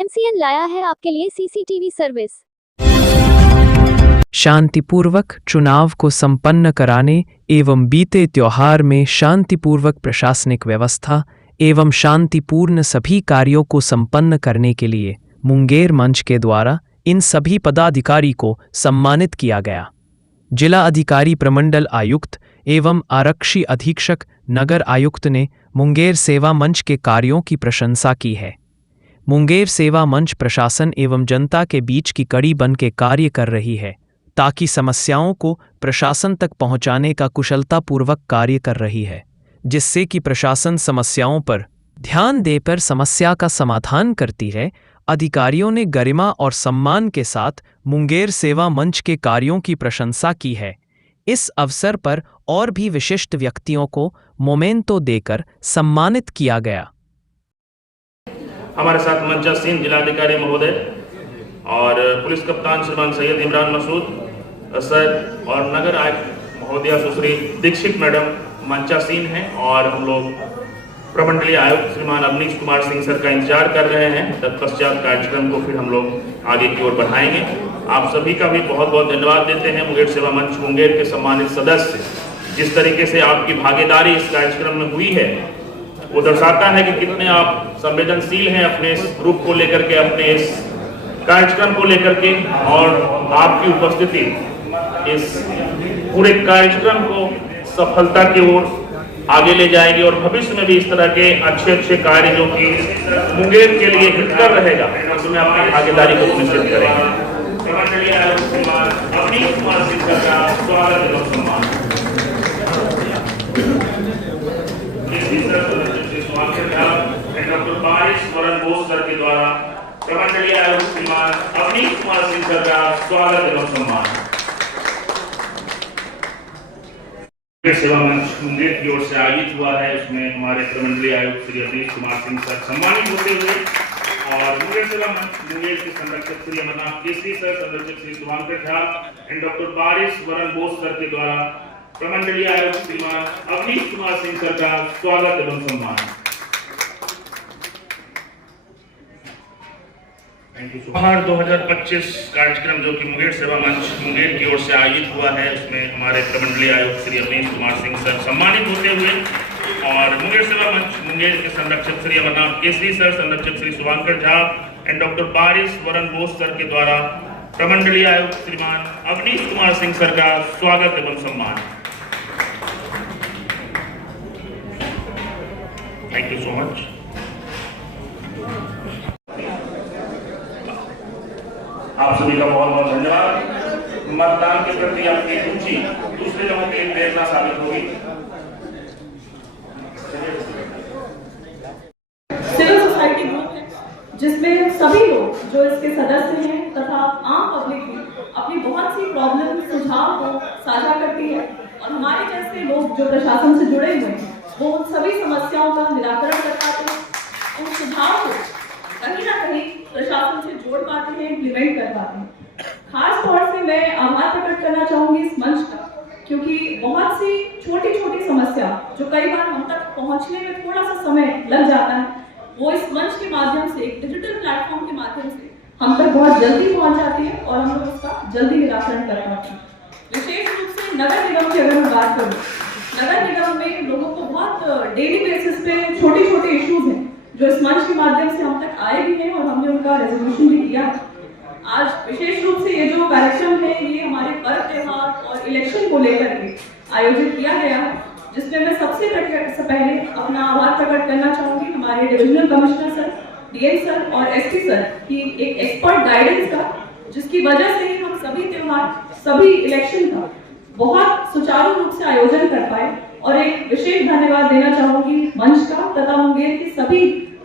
MCN लाया है आपके लिए CCTV सर्विस। शांतिपूर्वक चुनाव को संपन्न कराने एवं बीते त्योहार में शांतिपूर्वक प्रशासनिक व्यवस्था एवं शांतिपूर्ण सभी कार्यों को संपन्न करने के लिए मुंगेर मंच के द्वारा इन सभी पदाधिकारी को सम्मानित किया गया। जिला अधिकारी प्रमंडल आयुक्त एवं आरक्षी अधीक्षक नगर आयुक्त ने मुंगेर सेवा मंच के कार्यों की प्रशंसा की है। मुंगेर सेवा मंच प्रशासन एवं जनता के बीच की कड़ी बन के कार्य कर रही है ताकि समस्याओं को प्रशासन तक पहुंचाने का कुशलतापूर्वक कार्य कर रही है, जिससे कि प्रशासन समस्याओं पर ध्यान देकर समस्या का समाधान करती है। अधिकारियों ने गरिमा और सम्मान के साथ मुंगेर सेवा मंच के कार्यों की प्रशंसा की है। इस अवसर पर और भी विशिष्ट व्यक्तियों को मोमेंटो देकर सम्मानित किया गया। हमारे साथ मंचासीन जिलाधिकारी महोदय और पुलिस कप्तान श्रीमान सैयद इमरान मसूद सर और नगर आयुक्त महोदया सुश्री दीक्षित मैडम मंचासीन हैं और हम लोग प्रमंडलीय आयुक्त श्रीमान अवनीश कुमार सिंह सर का इंतजार कर रहे हैं। तत्पश्चात कार्यक्रम को फिर हम लोग आगे की ओर बढ़ाएंगे। आप सभी का भी बहुत बहुत धन्यवाद देते हैं। मुंगेर सेवा मंच मुंगेर के सम्मानित सदस्य, जिस तरीके से आपकी भागीदारी इस कार्यक्रम में हुई है वो दर्शाता है कि कितने आप संवेदनशील हैं अपने इस ग्रुप को लेकर के, अपने इस कार्यक्रम को लेकर के, और आपकी उपस्थिति इस पूरे कार्यक्रम को सफलता की ओर आगे ले जाएगी और भविष्य में भी इस तरह के अच्छे अच्छे कार्य जो कि मुंगेर के लिए हितकर रहेगा उसमें अपनी भागीदारी को सुनिश्चित करेंगे। अवनीश कुमार सिंह सर का स्वागत एवं सम्मान। डॉक्टर बारिश वरण बोस सर के द्वारा प्रमंडलीय आयुक्त श्रीमान अवनीश कुमार सिंह सर का स्वागत एवं सम्मान। सेवा मंच मुंगेर की ओर से आयोजित हुआ है, उसमें हमारे प्रमंडलीय आयुक्त श्री अवनीश कुमार सिंह सर सम्मानित होते हुए और मुंगेर सेवा मंच मुंगेर के संरक्षक श्री अमरनाथ केसरी सर, संरक्षक श्री शुभांकर झा एंड डॉक्टर बारिश वरण बोस सर के द्वारा प्रमंडलीय आयुक्त श्रीमान अवनीश कुमार सिंह सर का स्वागत एवं सम्मान। त्योहार 2025 कार्यक्रम जो कि मुंगेर सेवा मंच मुंगेर की ओर से आयोजित हुआ है, उसमें हमारे प्रमंडलीय आयुक्त श्री अवनीश कुमार सिंह सर सम्मानित होते हुए और मुंगेर सेवा मंच मुंगेर के संरक्षक श्री अमरनाथ केसरी सर, संरक्षक श्री शुभांकर झा एंड डॉक्टर बारिश वरण बोस सर के द्वारा प्रमंडलीय आयुक्त श्रीमान अवनीश कुमार सिंह सर का स्वागत एवं सम्मान। Thank you so much. आप सभी का बहुत बहुत धन्यवाद। मतदान के प्रति आपकी रुचि दूसरे लोगों के लिए प्रेरणा साबित होगी। सिविल सोसाइटी ग्रुप है जिसमें सभी लोग जो इसके सदस्य हैं तथा आम पब्लिक भी अपनी बहुत सी प्रॉब्लम सुझाव को साझा करती है और हमारे जैसे लोग जो प्रशासन से जुड़े हुए हैं वो उन सभी समस्याओं का निराकरण कर पाते हैं, उन सुझाव को कहीं ना कहीं प्रशासन से जोड़ पाते हैं, इम्प्लीमेंट कर पाते हैं। खास तौर से मैं आभार प्रकट करना चाहूंगी इस मंच का, क्योंकि बहुत सी छोटी छोटी समस्या जो कई बार हम तक पहुंचने में थोड़ा सा समय लग जाता है, वो इस मंच के माध्यम से, एक डिजिटल प्लेटफॉर्म के माध्यम से हम तक बहुत जल्दी पहुंच जाती है और हम लोग उसका जल्दी निराकरण कर पाते हैं। विशेष रूप से नगर निगम की अगर मैं बात करूँ, नगर निगम में लोगों को बहुत डेली बेसिस पे छोटे छोटे इश्यूज हैं जो इस मंच के माध्यम से हम तक आए भी हैं और हमने उनका रेजोल्यूशन भी किया। आज विशेष रूप से ये जो कार्यक्रम है ये हमारे पर्व त्योहार और इलेक्शन को लेकर के आयोजित किया गया है, जिसमें मैं सबसे पहले अपना आभार प्रकट करना चाहूंगी हमारे divisional commissioner sir, DM sir और एसपी सर की एक एक्सपर्ट गाइडेंस का, जिसकी वजह से ही हम सभी त्योहार, सभी इलेक्शन का बहुत सुचारू रूप से आयोजन कर पाए। और एक विशेष धन्यवाद देना चाहूंगी मंच का तथा मुंगेर की सभी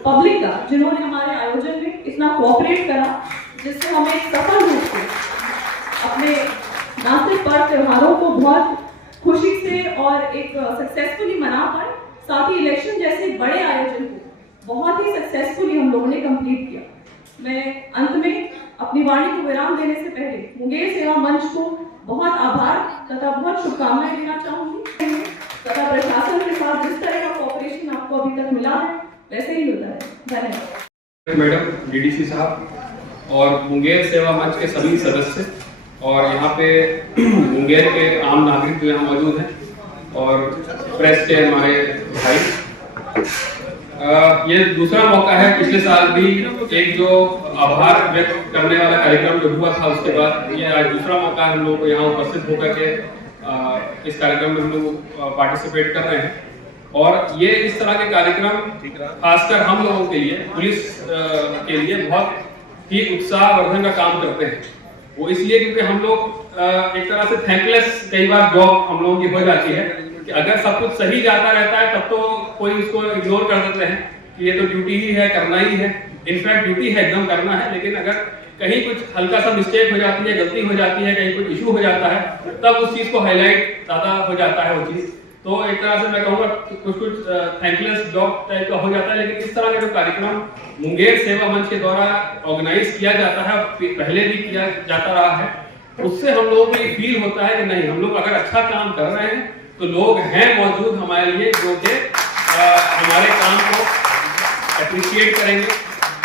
पब्लिक का, जिन्होंने हमारे आयोजन में इतना कोऑपरेट करा, जिससे हम एक सफल रूप से अपने ना सिर्फ पर्व त्योहारों को बहुत खुशी से और एक सक्सेसफुली मना पाए, साथ ही इलेक्शन जैसे बड़े आयोजन को बहुत ही सक्सेसफुली हम लोगों ने कंप्लीट किया। मैं अंत में अपनी वाणी को विराम देने से पहले मुंगेर सेवा मंच को बहुत आभार तथा बहुत शुभकामनाएं देना चाहूंगी तथा प्रशासन के साथ जिस तरह का कोऑपरेशन आपको अभी तक मिला है वैसे ही होता है। धन्यवाद। मैडम, डीडीसी साहब और मुंगेर सेवा मंच के सभी सदस्य और यहाँ पे मुंगेर के आम नागरिक जो यहाँ मौजूद हैं और प्रेस के हमारे भाई, ये दूसरा मौका है। पिछले साल भी एक जो आभार व्यक्त करने वाला कार्यक्रम जो हुआ था, उसके बाद ये आज दूसरा मौका है हम लोग को यहाँ उपस्थित होकर के इस कार्यक्रम में हम लोग पार्टिसिपेट कर रहे हैं। और ये इस तरह के कार्यक्रम खासकर हम लोगों के लिए, पुलिस के लिए बहुत ही उत्साहवर्धन का काम करते हैं। वो इसलिए क्योंकि हम लोग एक तरह से थैंकलेस कई बार जॉब हम लोगों की हो जाती है कि अगर सब कुछ सही जाता रहता है तब तो कोई उसको इग्नोर कर देते हैं कि ये तो ड्यूटी ही है, करना ही है। इनफैक्ट ड्यूटी है, एकदम करना है, लेकिन अगर कहीं कुछ हल्का सा मिस्टेक हो जाती है, गलती हो जाती है, कहीं कोई इशू हो जाता है, तब उस चीज को हाईलाइट ज्यादा हो जाता है वो चीज। तो एक तरह से मैं कहूँगा कुछ थैंकलेस जॉब टाइप का हो जाता है। लेकिन इस तरह का जो कार्यक्रम मुंगेर सेवा मंच के द्वारा ऑर्गेनाइज किया जाता है, पहले भी किया जाता रहा है, उससे हम लोगों को ये फील होता है कि नहीं, हम लोग अगर अच्छा काम कर रहे हैं तो लोग हैं मौजूद हमारे लिए जो कि हमारे काम को अप्रिशिएट करेंगे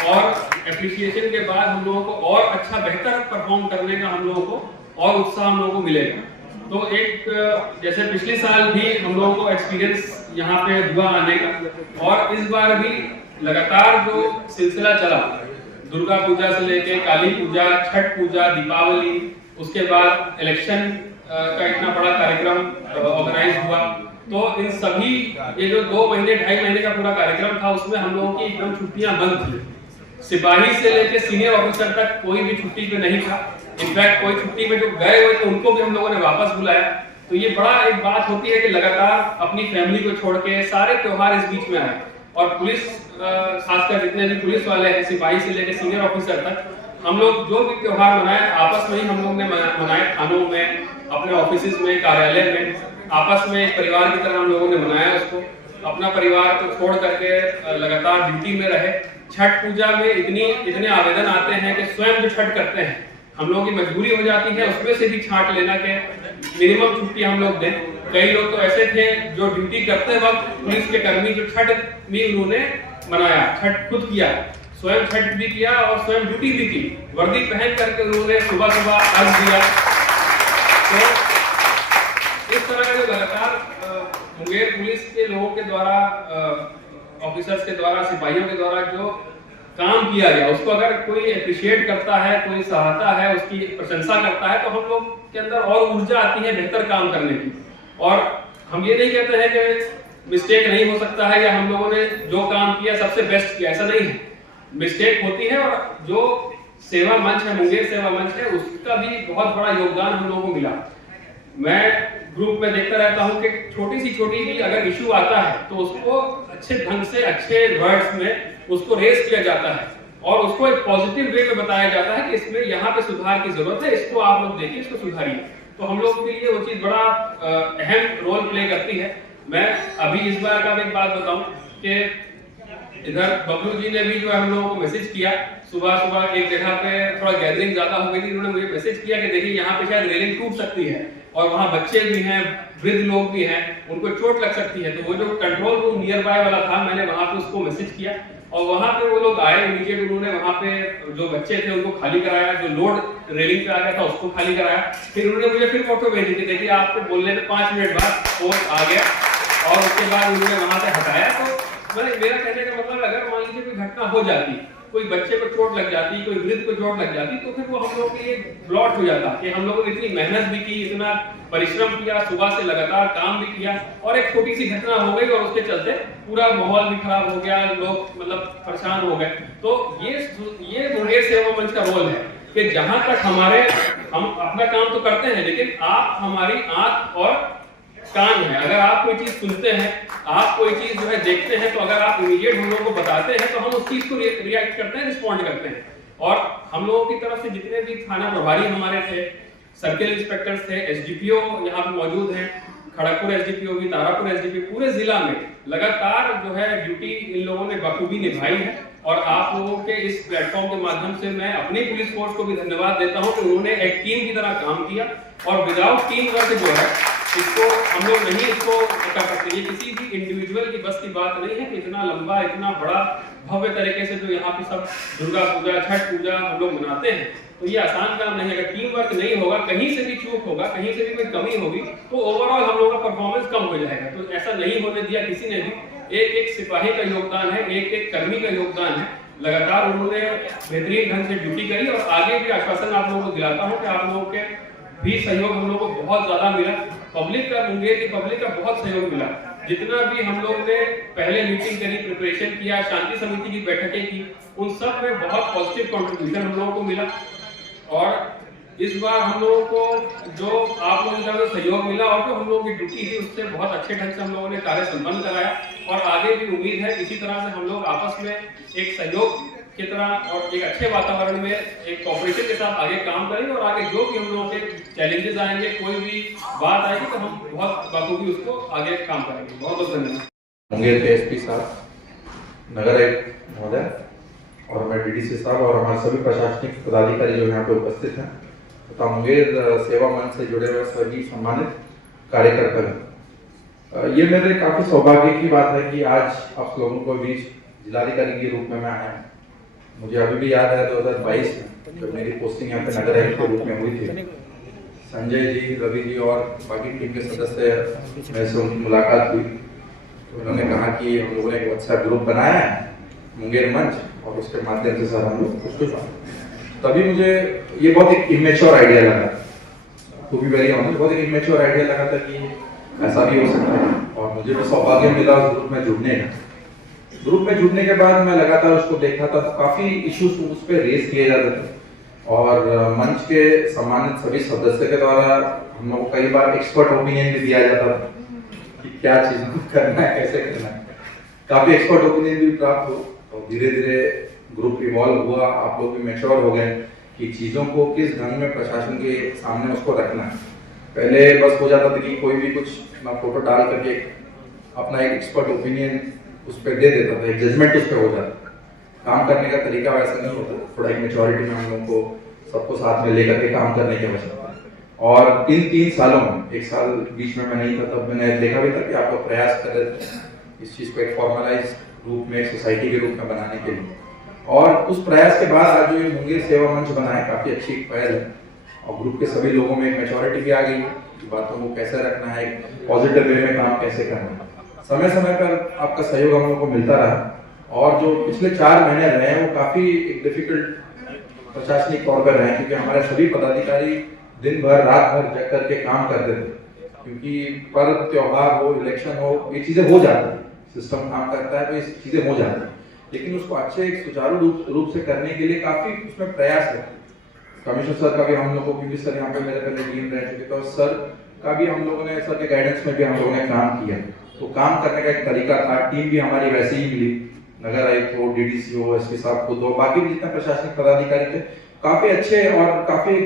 और एप्रिशिएशन के बाद हम लोगों को और अच्छा बेहतर परफॉर्म करने का हम लोगों को और उत्साह हम लोगों को मिलेगा। तो एक जैसे पिछले साल भी हम लोगों को एक्सपीरियंस यहाँ पे हुआ आने का, और इस बार भी लगातार जो सिलसिला चला, दुर्गा पूजा से लेके काली पूजा, छठ पूजा, दीपावली, उसके बाद इलेक्शन का इतना बड़ा कार्यक्रम ऑर्गेनाइज हुआ, तो इन सभी ये जो 2 महीने 2.5 महीने का पूरा कार्यक्रम था, उसमें हम लोगों की एकदम छुट्टियां बंद थी। सिपाही से लेके सीनियर ऑफिसर तक कोई भी छुट्टी पे नहीं था। इनफैक्ट कोई छुट्टी में जो गए हुए थे उनको भी हम लोगों ने वापस बुलाया। तो ये बड़ा एक बात होती है कि लगातार अपनी फैमिली को छोड़ के सारे त्योहार इस बीच में आए, और पुलिस खासकर जितने भी पुलिस वाले हैं, सिपाही से लेकर सीनियर ऑफिसर तक, हम लोग जो भी त्योहार मनाए आपस में ही हम लोग ने मनाए, थानों में, अपने ऑफिस में, कार्यालय में, आपस में एक परिवार की तरह हम लोगों ने मनाया उसको। अपना परिवार को छोड़ करके लगातार ड्यूटी में रहे। छठ पूजा में इतने आवेदन आते हैं कि स्वयं जो छठ करते हैं हम लोगों की मजबूरी हो जाती है उसमें से भी छांट लेना के मिनिमम छुट्टी हम लोग दें। कई लोग तो ऐसे थे जो ड्यूटी करते वक्त पुलिस के कर्मी जो छठ भी उन्होंने मनाया, छठ खुद किया, स्वयं छठ भी किया और स्वयं ड्यूटी भी की, वर्दी पहन करके उन्होंने सुबह सुबह अर्घ दिया। तो इस तरह का जो लगातार मुंगेर पुलिस के लोगों के द्वारा, ऑफिसर्स के द्वारा, सिपाहियों के द्वारा जो काम किया गया, उसको अगर कोई अप्रिशिएट करता है, कोई सराहता है, उसकी प्रशंसा करता है, तो हम लोग के अंदर और ऊर्जा आती है बेहतर काम करने की। और हम ये नहीं कहते हैं कि मिस्टेक नहीं हो सकता है या हम लोगों ने जो काम किया सबसे बेस्ट किया, ऐसा नहीं है। मिस्टेक होती है, और जो सेवा मंच है, मुंगेर सेवा मंच है, उसका भी बहुत बड़ा योगदान हम लोगों को मिला। मैं ग्रुप में देखता रहता हूं कि छोटी भी अगर इशू आता है तो उसको अच्छे ढंग से, अच्छे वर्ड्स में उसको रेस किया जाता है और उसको एक पॉजिटिव वे में बताया जाता है कि इसमें यहाँ पे सुधार की जरूरत है, इसको आप लोग देखिए, इसको सुधारिए। तो हम लोग के लिए वो चीज बड़ा अहम रोल प्ले करती है। मैं अभी इस बार का एक बात बताऊं कि इधर बबलू जी ने भी जो है हम लोगों को मैसेज किया, सुबह एक जगह पे थोड़ा गैदरिंग ज्यादा हो गई थी, उन्होंने मुझे मैसेज किया कि देखिए यहाँ पे शायद रेलिंग टूट सकती है और वहाँ बच्चे भी हैं, वृद्ध लोग भी हैं, उनको चोट लग सकती है। तो वो जो कंट्रोल रूम नियर बाय वाला था, मैंने वहाँ पे उसको मैसेज किया और वहाँ पे वो लोग आए इमीडिएट, उन्होंने वहाँ पे जो बच्चे थे उनको खाली कराया, जो लोड रेलिंग पे आ गया था उसको खाली कराया। फिर उन्होंने मुझे फिर फोटो भेजी कि देखिए आपको बोलने के 5 मिनट बाद फोन आ गया और उसके बाद उन्होंने वहाँ से हटाया। तो मेरा कहने का मतलब, अगर मान लीजिए कोई घटना हो जाती, कोई बच्चे को चोट लग जाती, कोई वृद्ध को चोट लग जाती, तो फिर वो हम लोगों के लिए ब्लॉट हो जाता कि हम लोगों ने इतनी मेहनत भी की, इतना परिश्रम किया, सुबह से लगातार काम भी किया और एक छोटी सी घटना हो गई और उसके चलते पूरा माहौल भी खराब हो गया, लोग मतलब परेशान हो गए। तो ये मुंगेर सेवा मंच का रोल है कि जहां तक हम अपना काम तो करते हैं, लेकिन आप हमारी आंख और कान है। अगर आप कोई चीज सुनते हैं, आप कोई चीज जो है देखते हैं, तो अगर आप इमीडिएट हम लोगों को बताते हैं तो हम उस चीज को रिएक्ट करते हैं, रिस्पॉन्ड करते हैं। और हम लोगों की तरफ से जितने भी थाना प्रभारी हमारे थे, सर्किल इंस्पेक्टर्स थे, एसडीपीओ यहाँ पे मौजूद हैं, खड़गपुर एसडीपीओ भी, तारापुर एसडीपी, पूरे जिला में लगातार जो है ड्यूटी इन लोगों ने बखूबी निभाई है। और आप लोगों के इस प्लेटफॉर्म के माध्यम से मैं अपनी पुलिस फोर्स को भी धन्यवाद देता हूं कि उन्होंने एक टीम की तरह काम किया और विदाउट टीम वर्क जो है इसको हम लोग नहीं इसको कर सकते। ये किसी भी इंडिविजुअल की बस की बात नहीं है कि इतना लंबा, इतना बड़ा भव्य तरीके से जो यहाँ पे सब दुर्गा पूजा, छठ पूजा हम लोग मनाते हैं, तो ये आसान काम नहीं है। अगर टीम वर्क नहीं होगा, कहीं से भी चूक होगा, कहीं से भी कोई कमी होगी, तो ओवरऑल हम लोगों का परफॉर्मेंस कम हो जाएगा। तो ऐसा नहीं होने दिया किसी ने भी। एक एक सिपाही का योगदान है, एक एक कर्मी का योगदान है। लगातार उन्होंने बेहतरीन ढंग से ड्यूटी करी और आगे भी आश्वासन आप लोगों को दिलाता हूँ कि आप लोगों के भी सहयोग हम लोगों को बहुत ज्यादा मिला। पब्लिक का, मुंगेर की पब्लिक का बहुत सहयोग मिला। जितना भी हम लोग ने पहले मीटिंग करी, प्रिपरेशन किया, शांति समिति की बैठकें की, उन सब में बहुत पॉजिटिव कंट्रीब्यूशन हम लोगों को मिला। और इस बार हम लोगों को जो आप लोगों का सहयोग मिला और जो हम लोगों की ड्यूटी थी, उससे बहुत अच्छे ढंग से हम लोगों ने कार्य संपन्न कराया। और आगे भी उम्मीद है इसी तरह से हम लोग आपस में एक सहयोग की तरह और एक अच्छे वातावरण में एक कॉपरेशन के साथ आगे काम करेंगे। और आगे जो भी हम लोगों के चैलेंजेस आएंगे, कोई भी बात आएगी, तो हम बहुत बखूबी उसको आगे काम करेंगे। बहुत बहुत धन्यवाद। मुंगेर के एसपी साहब, नगर आयुक्त महोदय और हमारे डीडीसी साहब और हमारे सभी प्रशासनिक पदाधिकारी जो यहाँ पे उपस्थित हैं तथा मुंगेर सेवा मंच से जुड़े हुए सभी सम्मानित कार्यकर्ता, ये मेरे काफी सौभाग्य की बात है कि आज आप लोगों को बीच जिलाधिकारी के रूप में मैं आया। मुझे अभी भी याद है 2022 में जब मेरी पोस्टिंग यहाँ पे नगर आयुक्त के रूप में हुई थी, संजय जी, रवि जी और बाकी टीम के सदस्य मेरे से उनकी मुलाकात हुई। तो उन्होंने कहा कि हम लोगों ने एक व्हाट्सएप ग्रुप बनाया है मुंगेर मंच और उसके माध्यम से सर हम लोग कुछ तभी मुझे ये बहुत एक इमेच्योर आइडिया लगा, टू बी वेरी ऑनेस्ट, बहुत एक इमेच्योर आइडिया लगा था कि ऐसा भी हो सकता है। और मुझे भी सौभाग्य मिला उस ग्रुप में जुड़ने का। ग्रुप में जुड़ने के बाद मैं लगातार उसको देखा था, काफी इश्यूज उस पर रेज किए जाते थे और मंच के सम्मानित सभी सदस्य के द्वारा हम लोग को कई बार एक्सपर्ट ओपिनियन भी दिया जाता था कि क्या चीज करना है, कैसे करना है। काफी एक्सपर्ट ओपिनियन भी प्राप्त हो और धीरे धीरे ग्रुप इवॉल्व हुआ। आप लोग भी मैच्योर हो गए कि चीजों को किस ढंग में प्रशासन के सामने उसको रखना है। पहले बस हो जाता था कि कोई भी कुछ अपना फोटो डाल करके अपना एक एक्सपर्ट ओपिनियन उस पर दे देता था, एक जजमेंट उस पर हो जाता। काम करने का तरीका वैसा नहीं होता, थोड़ा एक मेच्योरिटी में हम लोगों को सबको साथ में लेकर के काम करने की आवश्यकता है। और इन 3 सालों में, एक साल बीच में मैं नहीं था, तब मैंने देखा भी था कि आप लोग प्रयास कर रहे थे इस चीज को एक फॉर्मलाइज रूप में, सोसाइटी के रूप में बनाने के लिए। और उस प्रयास के बाद आज जो ये मुंगेर सेवा मंच बना है, काफी अच्छी पहल है और ग्रुप के सभी लोगों में एक मेच्योरिटी भी आ गई है कि बातों को कैसे रखना है, एक पॉजिटिव वे में काम कैसे करना है। समय समय पर आपका सहयोग हम लोगों को मिलता रहा और जो पिछले 4 महीने रहे हैं वो काफी एक डिफिकल्ट प्रशासनिक तौर पर रहे, क्योंकि हमारे सभी पदाधिकारी दिन भर रात भर जग करके काम करते थे। क्योंकि पर्व त्योहार हो, इलेक्शन हो, ये चीजें हो जाती है, सिस्टम काम करता है तो ये चीजें हो जाती है, लेकिन उसको अच्छे एक सुचारू रूप से करने के लिए काफी उसमें प्रयास है। कमिश्नर सर का भी हम लोगों को, क्योंकि सर यहाँ पे मेरे पहले टीम रह चुके थे और सर का भी हम लोगों ने, सर के गाइडेंस में भी हम लोगों ने काम किया। तो काम करने का एक तरीका था। टीम भी हमारी वैसे ही मिली, नगर आयुक्त हो, डीडीसी हो, एसपी साहब खुद हो, बाकी भी जितने प्रशासनिक पदाधिकारी थे, काफी अच्छे और काफी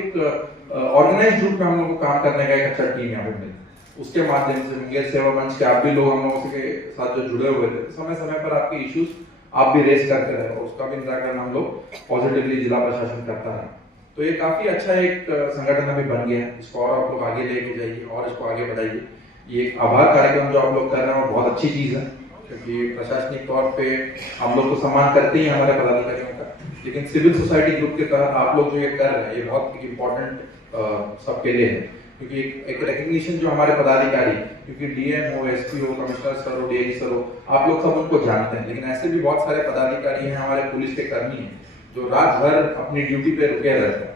ऑर्गेनाइज्ड रूप में हम लोग को काम करने का एक अच्छा टीम यहाँ पे मिला। उसके माध्यम से मुंगेर सेवा मंच के आप भी लोग हम लोगों के साथ जो जुड़े हुए थे, समय समय पर आपके इश्यूज आप भी रेस करते रहे और उसका भी निराकरण हम लोग पॉजिटिवली जिला प्रशासन करता है। तो ये काफी अच्छा एक संगठन अभी बन गया है। इसको और आप लोग आगे लेके जाइए और इसको आगे बढ़ाइए। ये एक आभार कार्यक्रम जो आप लोग कर रहे हैं बहुत अच्छी चीज है, क्योंकि प्रशासनिक तौर पे हम लोग को सम्मान करते ही हमारे पदाधिकारियों का, लेकिन सिविल सोसाइटी ग्रुप के तहत आप लोग जो ये कर रहे हैं ये बहुत इम्पोर्टेंट सबके लिए है। क्योंकि एक रिकग्निशन जो हमारे पदाधिकारी, क्योंकि डीएम हो, एसपी हो, कमिश्नर सर हो, डीआईजी सर हो, आप लोग सब उनको जानते हैं, लेकिन ऐसे भी बहुत सारे पदाधिकारी हैं, हमारे पुलिस के कर्मी हैं जो रात भर अपनी ड्यूटी पे रुके रहते हैं।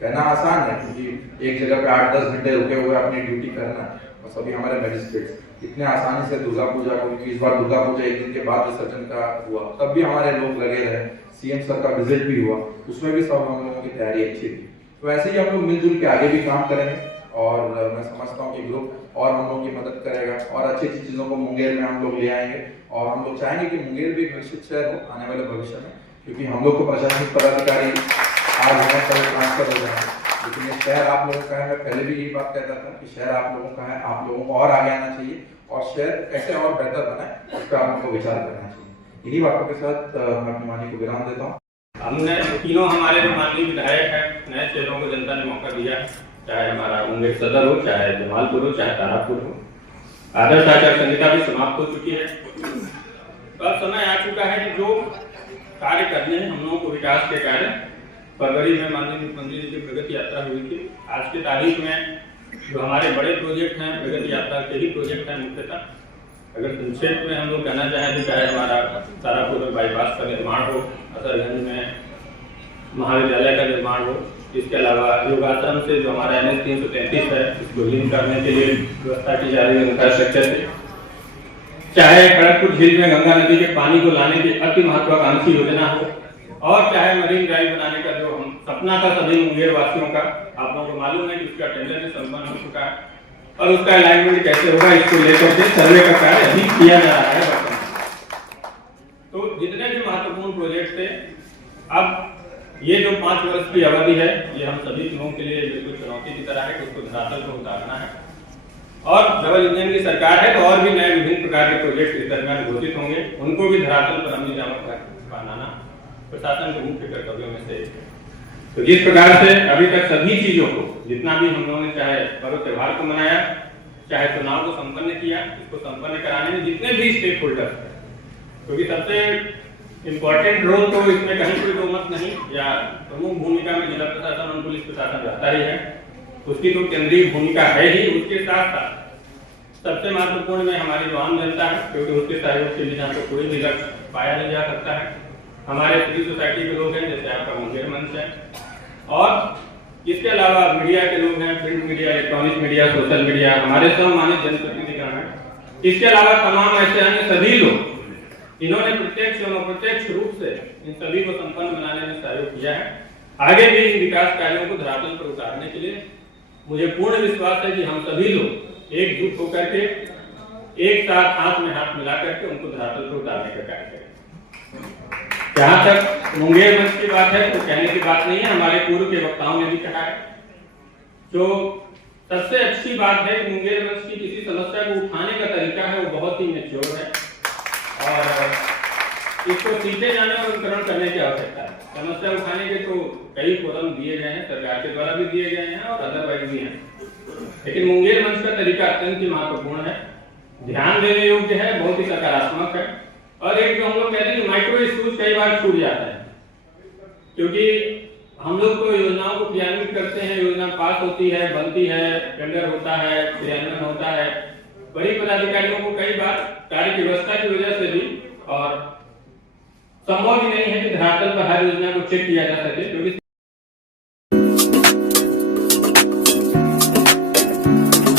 कहना आसान है क्योंकि एक जगह पे 8-10 घंटे रुके हुए अपनी ड्यूटी करना, और सभी हमारे मैजिस्ट्रेट इतने आसानी से दुर्गा पूजा को, क्योंकि इस बार दुर्गा पूजा एक दिन के बाद विसर्जन का हुआ, तब भी हमारे लोग लगे रहे। सीएम सर का विजिट भी हुआ, उसमें भी सब हम लोगों की तैयारी अच्छी थी। तो ऐसे ही हम लोग मिलजुल के आगे भी काम करेंगे और मैं समझता हूँ कि ग्रुप और हम लोगों की मदद करेगा और अच्छी अच्छी चीज़ों को मुंगेर में हम लोग ले आएंगे। और हम लोग चाहेंगे कि मुंगेर भी एक विकसित शहर हो आने वाले भविष्य में, क्योंकि हम लोग को प्रशासनिक पदाधिकारी आज हमें सारे ट्रांसफर हो जाए, लेकिन ये शहर आप लोगों का है। मैं पहले भी यही बात कहता था कि शहर आप लोगों का है, आप लोगों को और आगे आना चाहिए और शहर कैसे और बेहतर बनाए उस पर आप लोगों को विचार करना चाहिए। इन्हीं बातों के साथ मैं अपनी वाणी को विराम देता हूँ। हमने तीनों हमारे जो माननीय विधायक हैं, नए चेहरों को जनता ने मौका दिया है चाहे हमारा मुंगेर सदर हो, चाहे जमालपुर हो, चाहे तारापुर हो। आदर्श आचार संहिता भी समाप्त हो चुकी है। तो अब समय आ चुका है कि जो कार्य करने हैं हम लोगों को, विकास के कार्य, फरवरी में माननीय मुख्यमंत्री जी की प्रगति यात्रा हुई थी। आज की तारीख में जो हमारे बड़े प्रोजेक्ट हैं, प्रगति यात्रा के ही प्रोजेक्ट हैं मुख्यतः। अगर संक्षेप में हम लोग कहना चाहें तो चाहे हमारा तारापुर में बाईपास का निर्माण हो, असरगंज में महाविद्यालय का निर्माण हो, इसके अलावा योगाश्रम से जो हमारा NH 333 है इसको लीन करने के लिए व्यवस्था की जा रही है इंफ्रास्ट्रक्चर से, चाहे खड़गपुर झील में गंगा नदी के पानी को लाने की अति महत्वाकांक्षी योजना हो, और चाहे मरीन ड्राइव बनाने का जो हम सपना था सभी मुंगेर वासियों का, आप लोगों को मालूम है कि उसका टेंडर भी संपन्न हो चुका है और उसका अलाइनमेंट कैसे होगा इसको लेकर के सर्वे का कार्य अभी किया जा रहा है वर्तमान। तो जितने भी महत्वपूर्ण प्रोजेक्ट थे, अब ये जो 5 वर्ष की अवधि है ये हम सभी लोगों के लिए बिल्कुल चुनौती की तरह है कि उसको धरातल पर उतारना है। और डबल इंजन की सरकार है तो और भी नए विभिन्न प्रकार के प्रोजेक्ट इस दरमियान घोषित होंगे, उनको भी धरातल पर अमली जामा बनाना प्रशासन के मुख्य कर्तव्यों में से एक है। तो जिस प्रकार से अभी तक सभी चीजों को, जितना भी हम लोगों ने चाहे पर्व त्योहार को मनाया, चाहे चुनाव को संपन्न किया, इसको संपन्न कराने में जितने भी स्टेक होल्डर्स हैं, क्योंकि सबसे इम्पोर्टेंट रोल तो इसमें कहीं कोई दो मत नहीं, या प्रमुख भूमिका में जिला प्रशासन और पुलिस प्रशासन रहता ही है, उसकी तो केंद्रीय भूमिका है ही। उसके साथ साथ सबसे महत्वपूर्ण में हमारी जो आम जनता है, क्योंकि उसके सहयोग के बिना तो कोई भी लक्ष्य पाया नहीं जा सकता है। हमारे सिविल सोसाइटी के लोग हैं, जैसे आपका मुंगेर मंच है, और इसके अलावा मीडिया के लोग हैं, print media, electronic media, social media, हमारे सम्मानित जनप्रतिनिधिगण हैं। इसके अलावा तमाम ऐसे अन्य सभी लोग, इन्होंने प्रत्यक्ष और अप्रत्यक्ष रूप से इन सभी को संपन्न बनाने में सहयोग किया है। आगे भी इन विकास कार्यों को धरातल पर उतारने के लिए मुझे पूर्ण विश्वास है कि हम सभी लोग एकजुट होकर के एक साथ हाथ में हाथ मिला करके उनको धरातल पर उतारने का कार्य करें। जहां तक मुंगेर मंच की बात है तो कहने की बात नहीं है, हमारे पूर्व के वक्ताओं ने भी कहा है। जो सबसे अच्छी बात है कि मुंगेर मंच की किसी समस्या को उठाने का तरीका है वो बहुत ही मैच्योर है और इसको सीखे जाने और अनुकरण करने की आवश्यकता है। समस्या उठाने के तो कई फोरम दिए गए हैं, सरकार के द्वारा भी दिए गए हैं और अदरवाइज भी हैं, लेकिन मुंगेर मंच का तरीका अत्यंत ही महत्वपूर्ण है, ध्यान देने योग्य है, बहुत ही सकारात्मक है। और एक जो हम लोग कहते हैं माइक्रो इश्यूज कई बार छूट जाता है, क्योंकि हम लोग तो योजनाओं को क्रियान्वित करते हैं, योजना पास होती है, बनती है, टेंडर होता है, क्रियान्वयन होता है, बड़ी पदाधिकारियों को कई बार कार्य की व्यवस्था की वजह से भी और संभव ही नहीं है कि धरातल पर हर योजना को चेक किया जा सके, क्योंकि